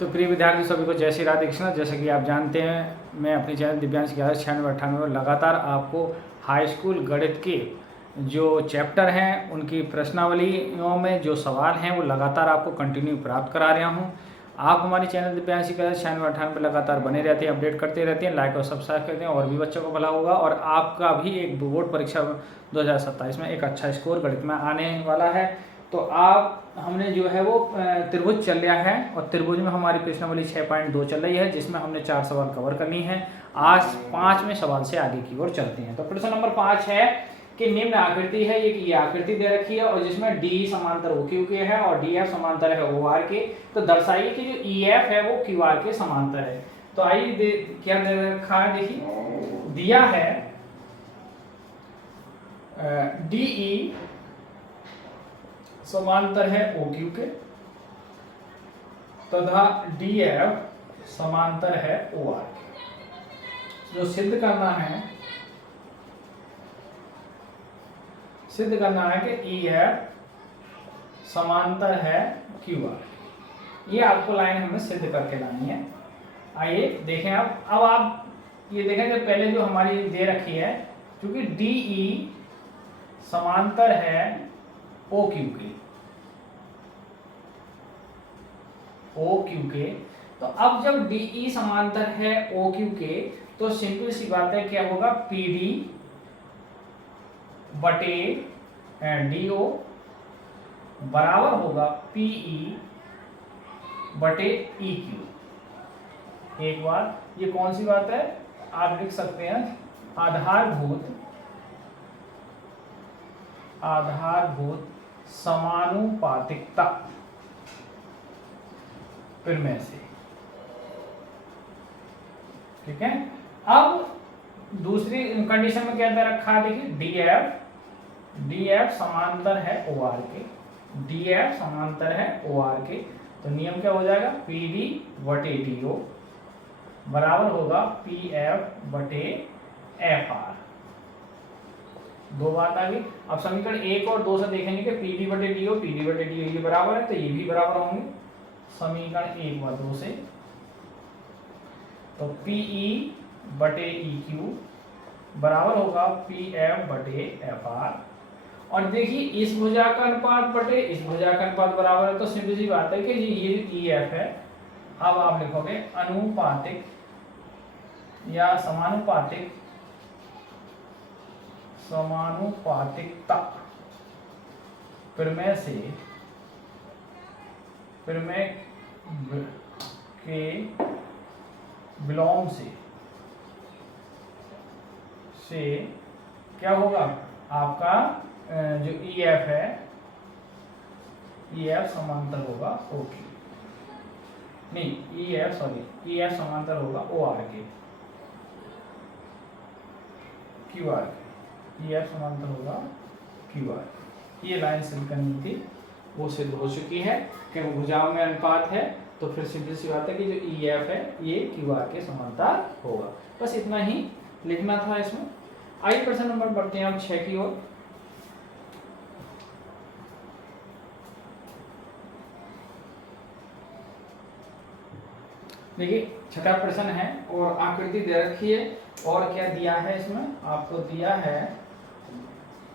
तो प्रिय विद्यार्थी सभी को जय श्री राधे कृष्ण। जैसे कि आप जानते हैं मैं अपने चैनल दिव्यांश 1196 लगातार आपको हाई स्कूल गणित के जो चैप्टर हैं उनकी प्रश्नावलियों में जो सवाल हैं वो लगातार आपको कंटिन्यू प्राप्त करा रहा हूँ। आप हमारे चैनल दिव्यांश 1196 पर लगातार बने रहते हैं, अपडेट करते रहते हैं, लाइक और सब्सक्राइब करते हैं और भी बच्चों को भला होगा। और आपका भी एक बोर्ड परीक्षा 2027 में एक अच्छा स्कोर गणित में आने वाला है। तो आप हमने जो है वो त्रिभुज चल रहा है और त्रिभुज में हमारी प्रश्नावली 6.2 चल रही है, जिसमें हमने 4 सवाल कवर करनी है। आज 5वें सवाल से आगे की ओर चलते हैं। तो प्रश्न नंबर 5 है कि निम्न आकृति है, ये आकृति दे रखी है और जिसमें डी समांतर OQ के है और DF समांतर है OR के। तो दर्शाइए कि जो EF है वो QR के समांतर है। तो आइए क्या दे रखा है, देखिए दिया है DE समांतर है OQ के तथा DF समांतर है OR के। जो सिद्ध करना है कि EF समांतर है QR। ये आपको लाइन हमें सिद्ध करके लानी है। आइए देखें। अब आप ये देखें कि पहले जो हमारी दे रखी है, क्योंकि DE समांतर है OQ के, तो अब जब DE समांतर है OQ के तो सिंपल सी बात है, क्या होगा, PD बटे DO बराबर होगा PE बटे EQ। एक बार ये कौन सी बात है, आप लिख सकते हैं आधारभूत समानुपातिकता प्रमेय से। ठीक है। अब दूसरी कंडीशन में क्या दे रखा है, देखिए DF समांतर है OR के, DF समांतर है OR के। तो नियम क्या हो जाएगा, PD बटे DO बराबर होगा PF बटे FR। दो बात आ गई। अब समीकरण 1 और 2 से देखेंगे कि PD बटे DO ये बराबर है, तो ये भी बराबर होंगे समीकरण 1 व 2 से। तो PE बटे EQ बराबर होगा PF बटे FR। और देखिए इस भुजा का अनुपात बटे इस भुजा का अनुपात बराबर है, तो सीधी सी बात है कि ये EF है। अब आप लिखोगे अनुपातिक या समानुपातिकता प्रमेय के विलोम से क्या होगा, आपका जो EF है EF समांतर होगा OQ, नहीं EF समांतर होगा OR के, QR के, EF समांतर होगा QR। ये लाइन सिद्ध करनी थी, वो सिद्ध हो चुकी है कि वो भुजाओं में अनुपात है। तो फिर सीधी सी बात है कि जो EF है ये QR के समांतर होगा। बस इतना ही लिखना था इसमें। आइए प्रश्न नंबर बढ़ते हैं हम 6 की ओर। देखिए छठा प्रश्न है और आकृति दे रखी है और क्या दिया है इसमें, आपको दिया है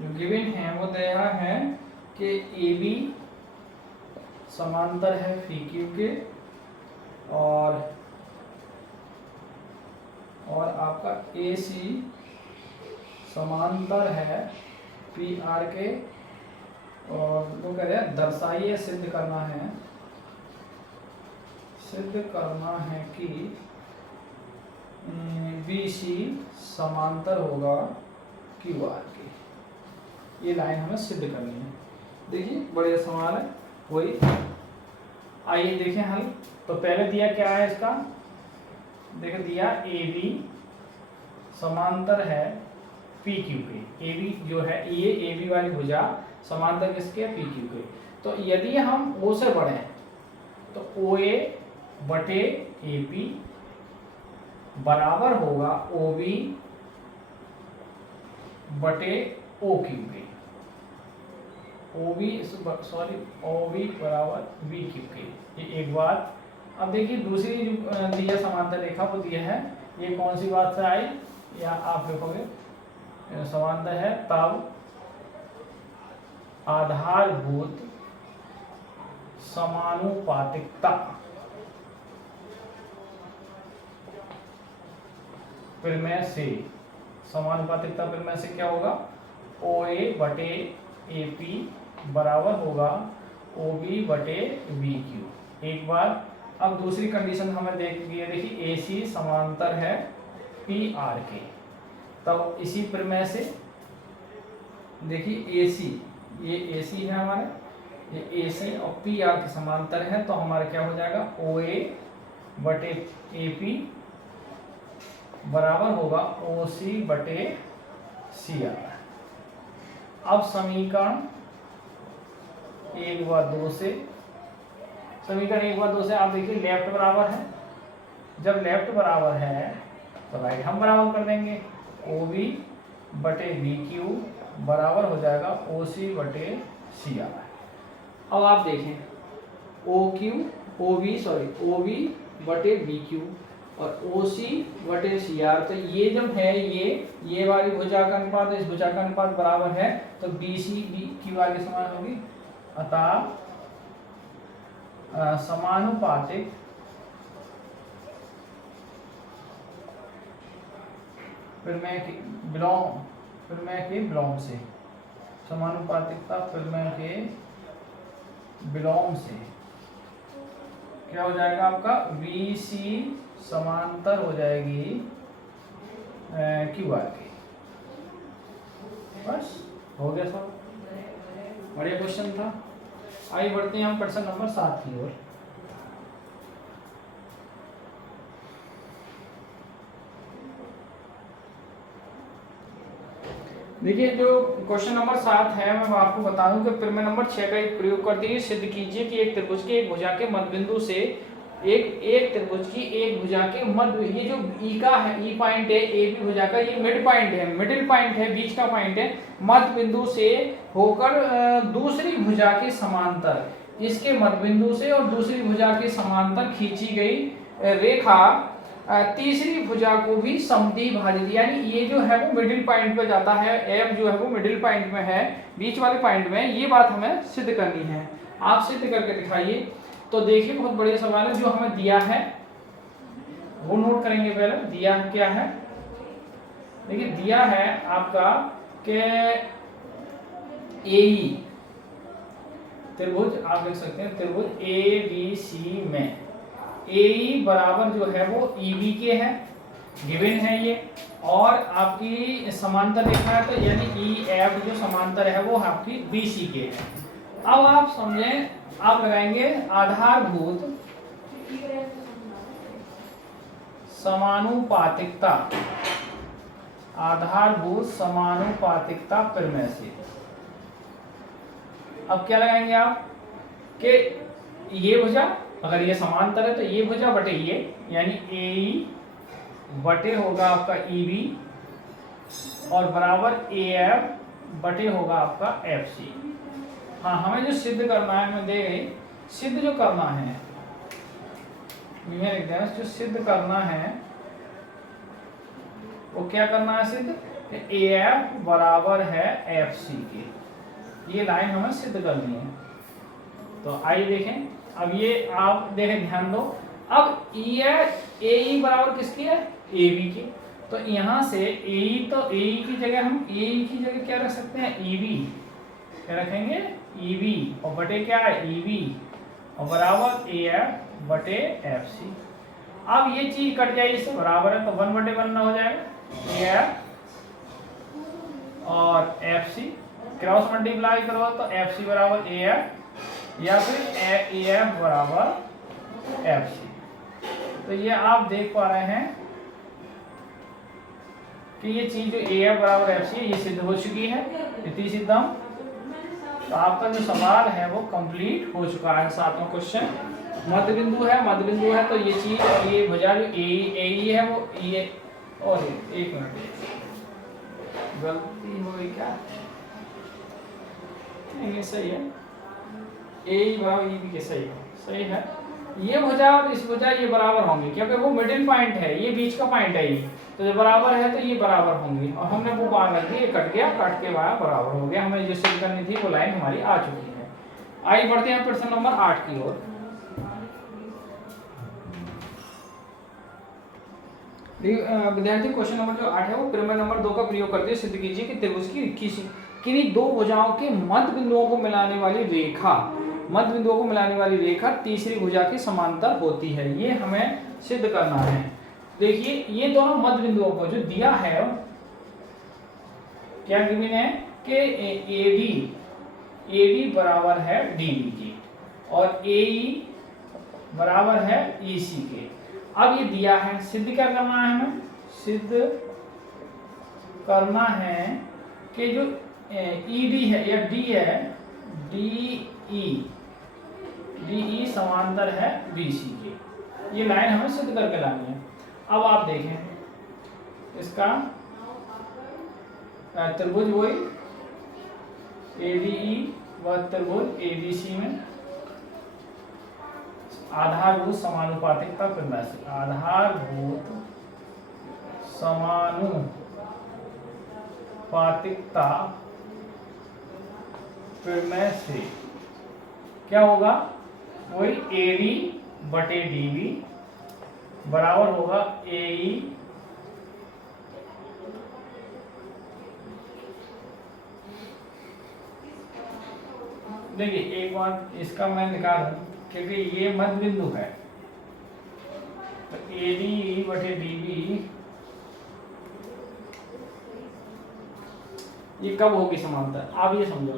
जो गिवन है वो दिया है कि AB समांतर है PQ के और आपका AC समांतर है PR के। और वो कह रहे हैं दर्शाइए, सिद्ध करना है कि BC समांतर होगा QR के। ये लाइन हमें सिद्ध करनी है। देखिए बड़े सवाल है वही। आइए देखें हल। तो पहले दिया क्या है इसका, देखिए दिया AB समांतर है PQ के। AB जो है ये AB वाली भुजा समांतर किसके, PQ के। तो यदि हम O से बढ़े तो OA बटे AP बराबर होगा OB बटे OQ के। OB बराबर BQ के। ये एक बात अब देखिए दूसरी जो दिया समांतर रेखा वो दिया है, ये कौन सी बात से आई, या आप लिखोगे समांतर है तब आधारभूत समानुपातिकता प्रमेय से, समानुपातिकता प्रमेय से क्या होगा, OA बटे AP बराबर होगा OB बटे BQ। एक बार अब दूसरी कंडीशन हमें देख दी है, देखिए AC समांतर है PR के, तब इसी प्रमेय से देखिए AC, ये AC है हमारे, ये AC और PR के समांतर है, तो हमारा क्या हो जाएगा OA बटे AP बराबर होगा OC बटे CR। अब समीकरण 1 व 2 से, समीकरण 1 व 2 से आप देखिए लेफ्ट बराबर है, जब लेफ्ट बराबर है तो राइट हम बराबर कर देंगे, OB बटे BQ बराबर हो जाएगा OC बटे CR। अब आप देखें OB बटे BQ और OC बटे CR, तो ये जब है ये वाली भुजा का अनुपात इस भुजा का अनुपात बराबर है, तो BC QR के समान होगी, अतः समानुपातिक प्रमेय के विलोम से, समानुपातिकता प्रमेय के विलोम से क्या हो जाएगा आपका BC समांतर हो जाएगी QR के। बस हो गया सब, बढ़िया क्वेश्चन था। आइए बढ़ते हैं हम प्रश्न नंबर 7 की ओर। देखिए जो क्वेश्चन नंबर 7 है, मैं आपको बता दूं कि प्रमेय नंबर 6 का एक प्रयोग करते हुए सिद्ध कीजिए कि एक त्रिभुज के एक भुजा के मध्य बिंदु से एक त्रिभुज की एक भुजा के मध्य, ये जो ई का है, ई पॉइंट है AB भुजा का, ये मिड पॉइंट है, बीच का पॉइंट है, मध्य बिंदु से होकर दूसरी भुजा के समांतर, इसके मध्य बिंदु से और दूसरी भुजा के समांतर खींची गई रेखा तीसरी भुजा को भी समद्विभाजित, यानी ये जो है वो मिडिल पॉइंट पे जाता है, F जो है वो मिडिल पॉइंट में है, बीच वाले पॉइंट में, ये बात हमें सिद्ध करनी है। आप सिद्ध करके दिखाइए। तो देखिए बहुत बढ़िया सवाल है, जो हमें दिया है वो नोट करेंगे। पहले दिया क्या है, देखिए दिया है आपका कि AE त्रिभुज, आप देख सकते हैं त्रिभुज ABC में AE बराबर जो है वो EB के है, गिवन है ये, और आपकी समांतर रेखा है, तो यानी EF जो समांतर है वो आपकी BC के है। अब आप समझें, आप लगाएंगे आधारभूत समानुपातिकता, आधारभूत समानुपातिकता प्रमेय से। अब क्या लगाएंगे आप कि ये भुजा, अगर ये समांतर है तो ये भुजा बटे ये, यानी AE बटे होगा आपका EB और बराबर AF बटे होगा आपका FC। हाँ, हमें जो सिद्ध करना है, हमें दे गई सिद्ध जो करना है, जो सिद्ध करना है वो क्या करना है सिद्ध, AF बराबर है FC के, ये लाइन हमें सिद्ध करनी है। तो आइए देखें, अब ये आप देखें, ध्यान दो, अब AE बराबर किसकी है, AB की, तो यहाँ से AE, तो AE की जगह हम AE की जगह क्या रख सकते हैं, EB, क्या रखेंगे EB, और बटे क्या है EB और बराबर AF बटे FC। अब ये चीज कट जाएगी, इससे बराबर है तो 1 बटे 1 ना हो जाएगा, AF और FC क्रॉस मल्टीप्लाई करो तो FC बराबर AF या फिर AF बराबर FC। तो ये आप देख पा रहे हैं कि ये चीज जो AF बराबर FC है ये सिद्ध हो चुकी है, इति सिद्धम। तो आपका जो सवाल है वो कंप्लीट हो चुका है। 7वां क्वेश्चन मध्य बिंदु है, तो ये चीज और ये भुजा जो AE है वो ये, और एक मिनट गलती हो गई क्या, नहीं सही है, AE बराबर EB के, सही है। ये भुजा और इस भुजा ये बराबर होंगे क्योंकि वो मिडिल पॉइंट है, ये बीच का पॉइंट है, ये तो जब बराबर है तो ये बराबर होंगे। और हमने वो बात रख दी, ये कट गया, कट के वहाँ बराबर हो गया। हमें जो सिद्ध करनी थी वो लाइन हमारी आ चुकी है। आइए बढ़ते हैं प्रश्न नंबर 8 की ओर। विद्यार्थी क्वेश्चन नंबर जो 8 है वो प्रमेय नंबर 2 का प्रयोग करते सिद्ध कीजिए कि त्रिभुज की किन्हीं दो भुजाओं के मध्य बिंदुओं को मिलाने वाली रेखा तीसरी भुजा के समांतर होती है। ये हमें सिद्ध करना है। देखिए ये दोनों मध्य बिंदुओं को जो दिया है, क्या गिवन है कि AD बराबर है DB के और AE बराबर है EC के। अब ये दिया है, सिद्ध क्या करना है हमें? सिद्ध करना है कि जो ED है या D है, DE समांतर है BC के। ये लाइन हमें सिद्ध करके लानी है। अब आप देखें इसका त्रिभुज वही ADE व त्रिभुज ABC में आधारभूत समानुपातिकता प्रमेय से, आधारभूत समानुपातिकता प्रमेय से क्या होगा? वही AD बटे DB बराबर होगा AE देखिए एक बात इसका मैं निकाल दूं क्योंकि ये मध्य बिंदु है, तो AD बटे DB ये कब होगी समांतर? आप ये समझो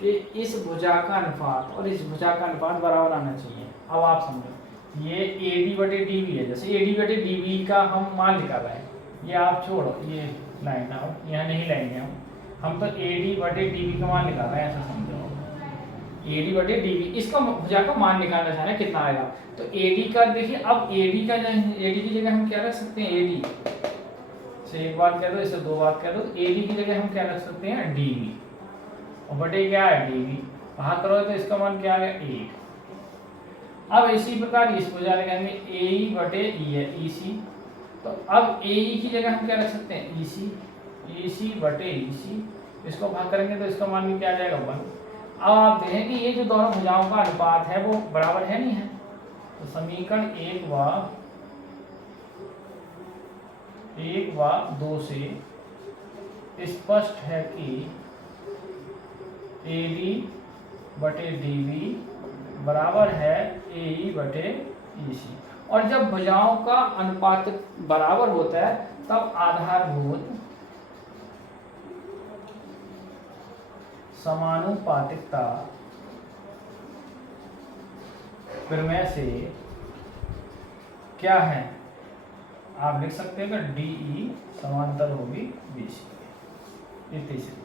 कि इस भुजा का अनुपात और इस भुजा का अनुपात बराबर आना चाहिए। अब आप समझो ये AD बटे DB है, जैसे AD बटे DB का हम मान निकाल रहे हैं, ये आप छोड़ो, ये लाइन आओ यहाँ नहीं लाएंगे हम तो AD बटे DB का मान निकाल रहे हैं, ऐसा समझो। AD बटे DB इसका भुजा का मान निकालना चाह रहे हैं, कितना आएगा? तो AD का देखिए, अब AD की जगह हम क्या रख सकते हैं? AD से एक बात कह दो, इससे दो बात कह दो, AD की जगह हम क्या रख सकते हैं? DB और बटे क्या है? DB। वहां करो तो इसका मान क्या आ गया? 8। अब इसी प्रकार इस भुजा लगाएंगे AE बटे E है EC, तो अब AE की जगह हम क्या रख सकते हैं? EC बटे EC, इसको भाग करेंगे तो इसका मान भी क्या आ जाएगा? 1। अब आप देखें कि ये जो दोनों भुजाओं का अनुपात है वो बराबर है नहीं है, तो समीकरण 1 व 2 से स्पष्ट है कि AD बटे DB बराबर है AE बटे EC। और जब भुजाओं का अनुपात बराबर होता है तब आधारभूत समानुपातिकता प्रमेय से क्या है? आप लिख सकते हैं कि DE समांतर होगी BC के। ये सिद्ध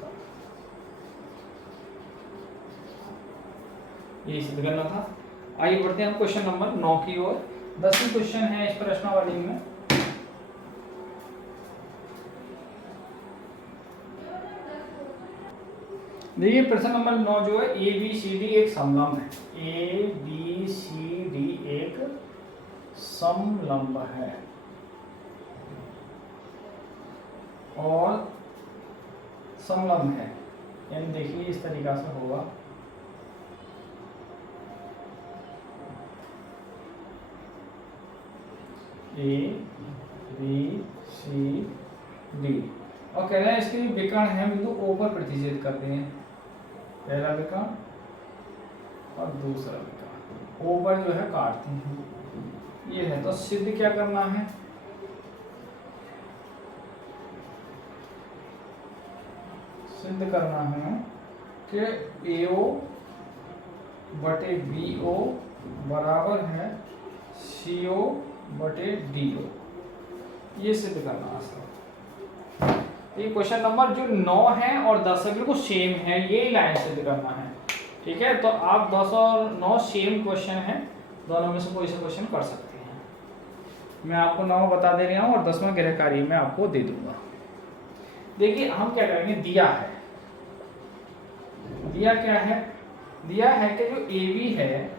ये सिद्ध करना था। आइए बढ़ते हैं हम क्वेश्चन नंबर 9 की ओर। 10वीं क्वेश्चन है इस प्रश्नावली में। देखिए प्रश्न नंबर 9 जो है ABCD एक समलंब है। ABCD एक समलंब है और समलंब है, यानी देखिए इस तरीका से होगा। ABCD और कह रहे हैं इसके विकर्ण है बिंदु O पर प्रतिच्छेद करते हैं। पहला विकर्ण और दूसरा विकर्ण O पर जो है काटते हैं। ये है तो सिद्ध क्या करना है? सिद्ध करना है कि AO बटे BO बराबर है CO बटे DO। ये सिद्ध करना आसान। ये क्वेश्चन नंबर जो 9 है और 10 है बिल्कुल सेम है, ये लाइन सिद्ध करना है। ठीक है, तो आप 10 और 9 सेम क्वेश्चन है, दोनों में से कोई सा क्वेश्चन कर सकते हैं। मैं आपको 9 बता दे रहा हूँ और 10वां गृह कार्य मैं आपको दे दूंगा। देखिए हम क्या करेंगे, दिया है, दिया क्या है? दिया है कि जो AB है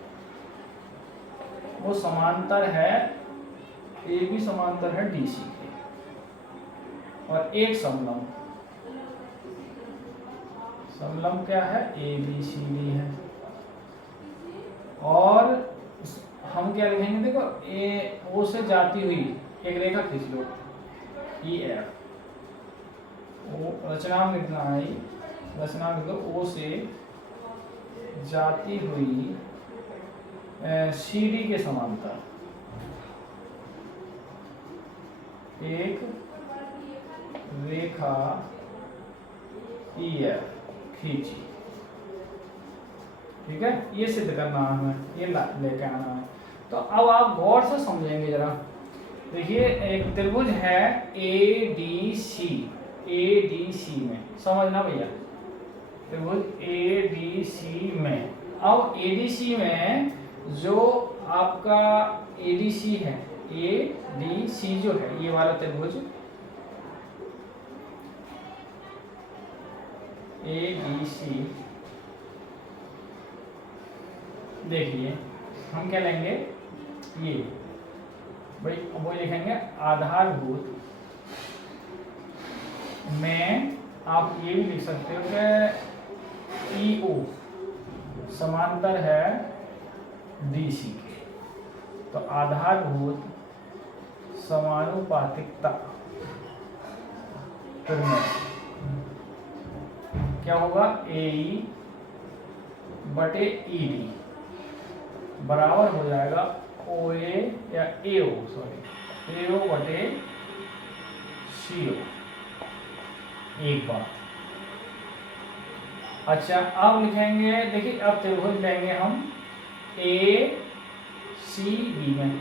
वो समांतर है, ए बी समांतर है डी सी के, और एक समलंब, समलंब क्या है, ए बी सी डी है। और हम क्या लिखेंगे, देखो ए ओ से जाती हुई एक रेखा खींच लो, ई एफ, रचनाम लिखना है, रचनाम लिख दो, ओ से जाती हुई सी डी के समांतर एक रेखा ई एफ खींची। ठीक है, ये सिद्ध करना है हमें, ये लेके आना है। तो अब आप गौर से समझेंगे जरा। देखिए एक त्रिभुज है A D C, A D C में, समझना भैया, त्रिभुज ए डी सी में। अब ए डी सी में जो आपका ए डी सी है, ए डी सी जो है ये वाला त्रिभुज ए डी सी, देखिए हम क्या लेंगे, ये भाई वो लिखेंगे आधारभूत में, आप ये भी लिख सकते हो कि ई ओ समांतर है डी सी के। तो आधारभूत समानुपातिकता क्या होगा, ए ई बटे ई डी बराबर हो जाएगा ओ ए या ए ओ, सॉरी ए ओ बटे सी ओ। एक बार अच्छा, अब लिखेंगे, देखिए अब त्रिभुज लेंगे हम ए सी बी में,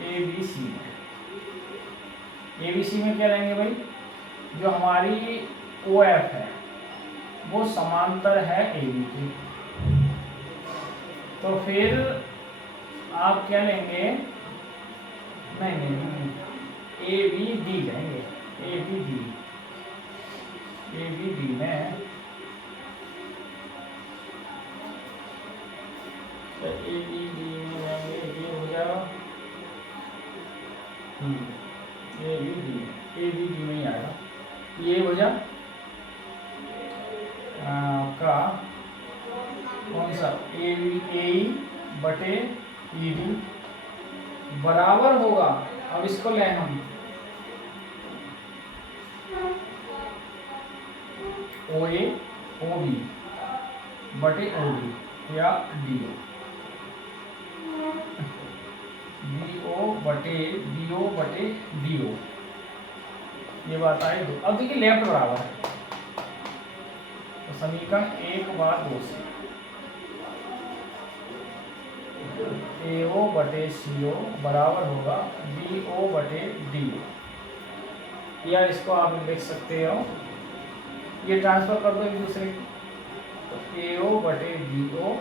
ए बी सी में, ए बी सी में क्या लेंगे भाई, जो हमारी ओ एफ है वो समांतर है ए बी की। तो फिर आप क्या लेंगे, नहीं ए बी डी लेंगे, A B D, A B D में, तो ए बी डी में लेंगे, ये हो जाएगा ए बी डी में ही आएगा, ये हो जा का कौन सा, ए बटे ई डी बराबर होगा, अब इसको लें हम ओ ए ओ बी बटे ओ डी या डी ओ बटे डी ओ, ये बात आई दो। अब देखिए लेफ्ट बराबर है, तो समीकरण 1/2 से ए ओ बटे सी ओ बराबर होगा बी ओ बटे डी ओ, या इसको आप लिख सकते हो, ये ट्रांसफर कर दो एक दूसरे, तो ए ओ बटे डी ओ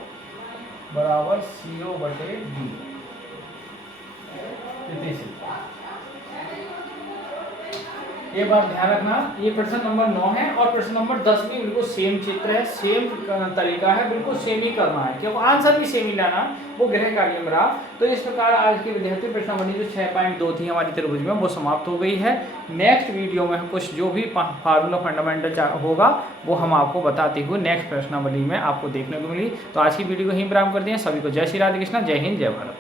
बराबर सी ओ बटे डी ओ। इतनी सी ये बात ध्यान रखना। ये प्रश्न नंबर 9 है और प्रश्न नंबर 10 भी बिल्कुल सेम चित्र है, सेम तरीका है, बिल्कुल सेम ही करना है, क्योंकि आंसर भी सेम ही लाना, वो गृह कार्य में रहा। तो इस प्रकार आज की विद्यार्थी प्रश्नावली जो 6.2 थी हमारी त्रिभुज में वो समाप्त हो गई है। नेक्स्ट वीडियो में कुछ जो भी फार्मूला फंडामेंटल होगा वो हम आपको बताते हुए नेक्स्ट प्रश्नावली में आपको देखने को मिली। तो आज की वीडियो को यहीं विराम कर दिए। सभी को जय श्री राधे कृष्णा, जय हिंद, जय भारत।